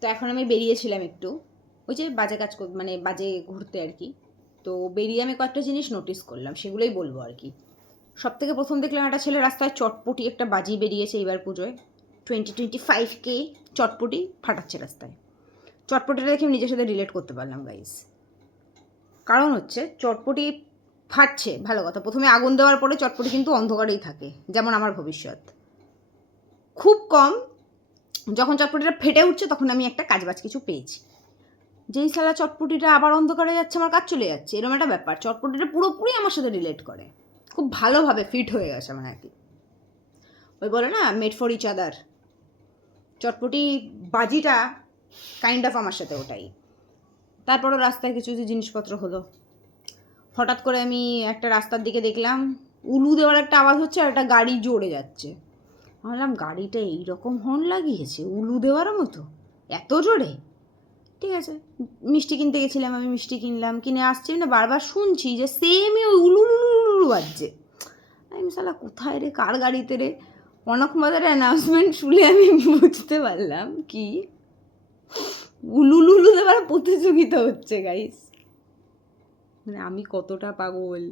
তো এখন আমি বেরিয়েছিলাম একটু ওই যে বাজে কাজ মানে বাজে ঘুরতে আর কি। তো বেরিয়ে আমি কয়েকটা জিনিস নোটিস করলাম, সেগুলোই বলবো আর কি। সব থেকে প্রথম দেখলাম একটা ছেলে রাস্তায় চটপটি একটা বাজি বেরিয়েছে এবার পুজোয় 20-25K চটপটি ফাটাচ্ছে রাস্তায়। চটপটিটা দেখে আমি নিজের সাথে রিলেট করতে পারলাম গাইস। কারণ হচ্ছে চটপটি ফাটছে ভালো কথা, প্রথমে আগুন দেওয়ার পরে চটপটি কিন্তু অন্ধকারেই থাকে, যেমন আমার ভবিষ্যৎ। খুব কম যখন চটপটিটা ফেটে উঠছে তখন আমি একটা কাজবাজ কিছু পেয়েছি। যেই সালা চটপটিটা আবার অন্ধকারে যাচ্ছে আমার কাজ চলে যাচ্ছে, এরকম একটা ব্যাপার। চটপটিটা পুরোপুরি আমার সাথে রিলেট করে, খুব ভালোভাবে ফিট হয়ে গেছে আমার আর কি। ওই বলে না মেড ফর ইচ আদার, চটপটি বাজিটা কাইন্ড অফ আমার সাথে ওটাই। তারপরও রাস্তায় কিছু কিছু জিনিসপত্র হলো। হঠাৎ করে আমি একটা রাস্তার দিকে দেখলাম উলু দেওয়ার একটা আওয়াজ হচ্ছে আর একটা গাড়ি জোরে যাচ্ছে। ভাবলাম গাড়িটা এইরকম হর্ন লাগিয়েছে উলু দেওয়ার মতো, এত জোরে। ঠিক আছে, মিষ্টি কিনতে গেছিলাম, আমি মিষ্টি কিনলাম, কিনে আসছি না বারবার শুনছি যে সেমই ওই উলু উলু বাজছে। আমি শালা কোথায় রে, কার গাড়িতে রে? কনক মাদারের অ্যানাউন্সমেন্ট শুনে আমি বুঝতে পারলাম কি উলুলুলু দেওয়ার প্রতিযোগিতা হচ্ছে গাইস। মানে আমি কতটা পাগল,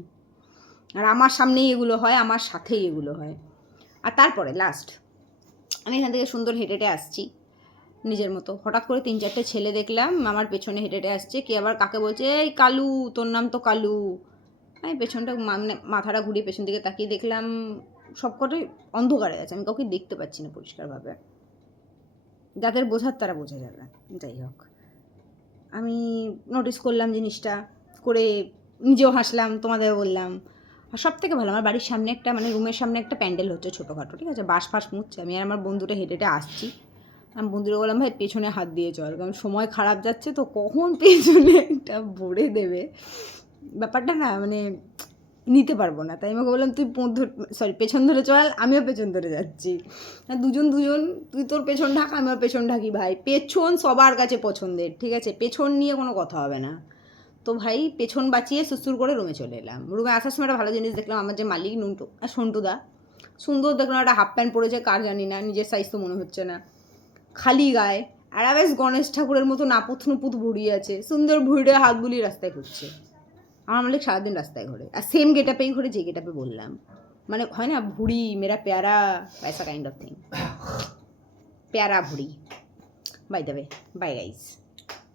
আর আমার সামনেই এগুলো হয়, আমার সাথেই এগুলো হয়। আর তারপরে লাস্ট আমি এখান থেকে সুন্দর হেঁটে হেঁটে আসছি নিজের মতো, হঠাৎ করে 3-4টে ছেলে দেখলাম আমার পেছনে হেঁটে হেঁটে আসছে। কে আবার কাকে বলছে এই কালু, তোর নাম তো কালু। আমি পেছনটা মানে মাথাটা ঘুরিয়ে পেছন দিকে তাকিয়ে দেখলাম সবকটাই অন্ধকারে আছে, আমি কাউকে দেখতে পাচ্ছি না পরিষ্কারভাবে। যাদের বোঝার তারা বোঝা যাবে। যাই হোক, আমি নোটিস করলাম জিনিসটা, করে নিজেও হাসলাম, তোমাদের বললাম। আর সব থেকে ভালো আমার বাড়ির সামনে একটা মানে রুমের সামনে একটা প্যান্ডেল হচ্ছে ছোটোখাটো, ঠিক আছে, বাঁশ ফাঁস মুছছে। আমি আর আমার বন্ধুটা হেঁটে হেঁটে আসছি। আমি বন্ধুরা বললাম ভাই পেছনে হাত দিয়ে চল, কারণ সময় খারাপ যাচ্ছে তো কখন পেছনে একটা ভরে দেবে ব্যাপারটা না মানে নিতে পারবো না। তাই আমাকে বললাম তুই পেছন ধরে চল, আমিও পেছন ধরে যাচ্ছি। দুজন তুই তোর পেছন ঢাক, আমিও পেছন ঢাকি। ভাই পেছন সবার কাছে পছন্দের, ঠিক আছে, পেছন নিয়ে কোনো কথা হবে না। তো ভাই পেছন বাঁচিয়ে সুসুর করে রুমে চলে এলাম। রুমে আসার সময় একটা ভালো জিনিস দেখলাম, আমার যে মালিক সন্টুদা সুন্দর দেখলাম একটা হাফ প্যান্ট পরেছে, কার জানি না, নিজের সাইজ তো মনে হচ্ছে না, খালি গায়ে, আর বেশ গণেশ ঠাকুরের মতো নাপুত নুপুত ভুড়ি আছে, সুন্দর ভুড়িটা হাত বুলিয়ে রাস্তায় ঘুরছে। আমার মালিক সারাদিন রাস্তায় ঘোরে, আর সেম গেট আপেই ঘোরে যে গেট আপে বললাম। মানে হয় না ভুড়ি মেরা প্যারা, ऐसा কাইন্ড অফ থিং, প্যারা ভুড়ি। By the way, bye guys.